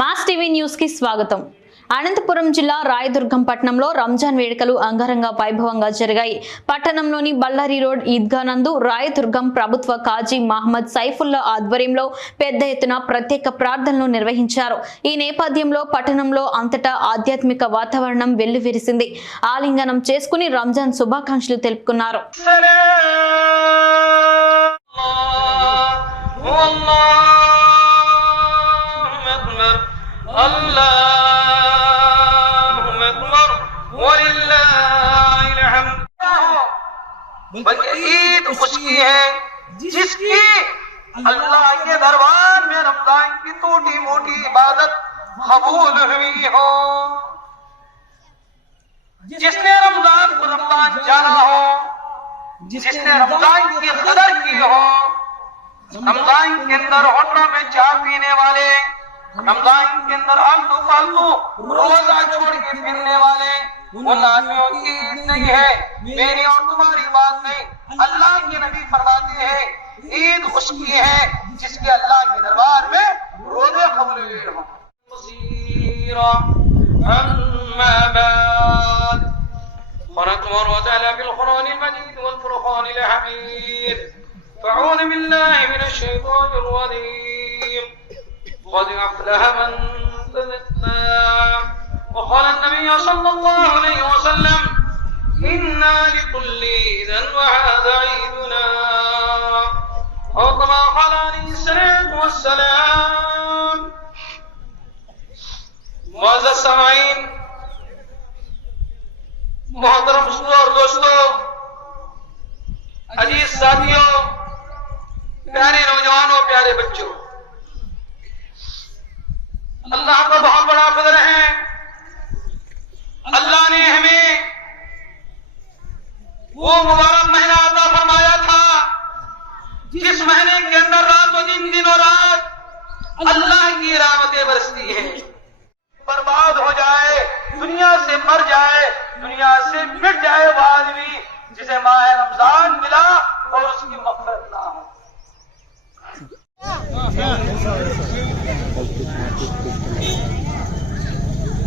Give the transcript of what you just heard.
Mass TV న్యూస్కి స్వాగతం. అనంతపురం జిల్లా రాయదుర్గం పట్టణంలో రంజాన్ వేడుకలు అంగరంగ వైభవంగా జరిగాయి. పట్టణంలోని బళ్ళారి రోడ్ ఈద్గా నందు రాయదుర్గం ప్రభుత్వ కాజీ మహమ్మద్ సైఫుల్లా ఆధ్వర్యంలో పెద్ద ఎత్తున ప్రత్యేక ప్రార్థనలు నిర్వహించారు. ఈ నేపథ్యంలో పట్టణంలో అంతటా ఆధ్యాత్మిక వాతావరణం వెల్లువిరిసింది. ఆలింగనం చేసుకుని రంజాన్ శుభాకాంక్షలు తెలుపుకున్నారు. بلکہ عید اس کی ہے جس کی اللہ کے دربار میں رمضان کی ٹوٹی موٹی عبادت قبول ہوئی ہو۔ جس نے رمضان کو رمضان جانا ہو جس نے رمضان کی قدر کی ہو رمضان کے اندر ہوٹلوں میں چائے پینے والے رمضان کے اندر آلتو فالتو روزہ چھوڑ کے پھرنے والے ان آدمیوں کی عید نہیں ہے۔ میری اور تمہاری بات نہیں۔ اللہ کے نبی فرماتے ہیں، عید اس کی ہے، جس کے اللہ کے دربار میں روزے قبول ہوئے ہوں۔ بصيرا أما بعد۔ ونكبر وتعالى في القرآن المجيد والفرقان الحميد فأعوذ بالله من الشيطان الرجيم قد أفلح من تزكى وقال النبي صلى الله عليه وسلم، إنا لكل إذا وهذا عيدنا. أو كما قال عليه الصلاة والسلام، معزز سامعین، محترم اور دوستوں عزیز ساتھیوں، پیارے نوجوانوں، پیارے بچوں، اللہ کا بہت بڑا فضل ہے۔ وہ مبارک مہینہ عطا فرمایا تھا۔ جس مہینے کے اندر رات و دن دن و رات اللہ کی رحمتیں برستی ہیں۔ برباد ہو جائے، دنیا سے مر جائے، دنیا سے مٹ جائے وہ آدمی جسے ماہ رمضان ملا اور اس کی مفرت نہ ہو۔